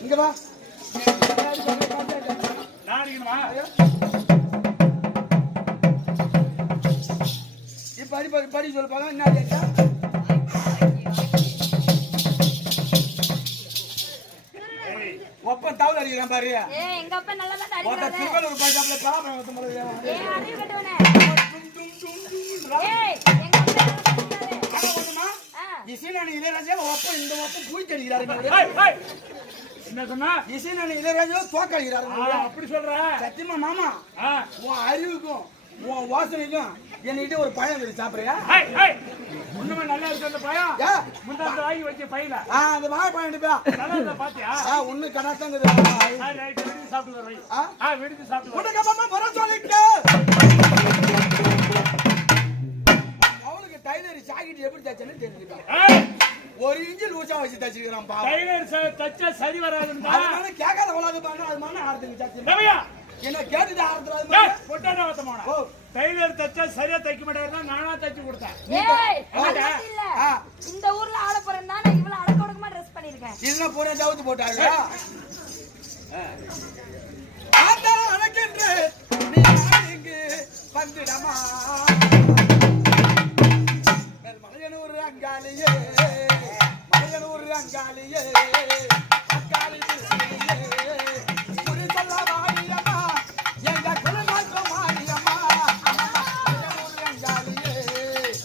இங்க வா படி சொல்லு பாங்க என்ன கேட்டா ஒப்ப தவுல அடிக்கிறான் பாரு எங்க அப்பா நல்லா தான் அடிக்கிறாரு திருவள்ளூர் பைசாப்ல பாப்பா வந்து மறவே அறிவு கட்டவனே எங்க அப்பா நல்லா அடிக்கிறாரு இசைஞானி இளையராஜா ஒப்ப இந்த ஒப்ப பூச்சி அடிக்கிறாரு என்ன சொன்னா இசைஞானி இளையராஜா தோக்க அடிக்கிறாரு அப்படி சொல்ற சத்தியமா மாமா உன் அறிவுக்கும் உன் வாசனைக்கும் என்கிட்ட ஒரு பழம் இருக்கு சாப்பிடுறியா ஒண்ணுமே நல்லா இருக்கு அந்த பழம் முந்தாந்து வாங்கி வச்ச பையில அந்த வாழைப்பழம் எடுப்பா நல்லா இருந்தா பாத்தியா ஒண்ணு கணக்காங்குது வெடிச்சு சாப்பிட்டு வர வெடிச்சு சாப்பிட்டு உனக்கு வர சொல்லிட்டு அவளுக்கு டைலர் ஜாக்கெட் எப்படி தச்சேன்னு தெரிஞ்சுக்கிட்டான் ஒரு இன்ஜில் ஊச்சா வச்சு தச்சிருக்கான் டைலர் தச்சா சரி வராதுன்னு கேட்காத வளாது பாருங்க அது மாதிரி ஆடுதுங்க சத்தியம் என்ன கேட்டுட்டு ஆடுறது பொட்டான வத்தமான டைலர் தச்சா சரியா தைக்க மாட்டாருன்னா நானா தச்சு கொடுத்தேன் இந்த ஊர்ல ஆள போறேன் தான் நான் இவ்வளவு அடக்கொடுக்கமா ட்ரெஸ் பண்ணிருக்கேன் இல்ல போறேன் தவுத்து போட்டாங்க ஆத்தா அடக்கென்று நீ இங்கு வந்துடமா மலையனூர் அங்காளியே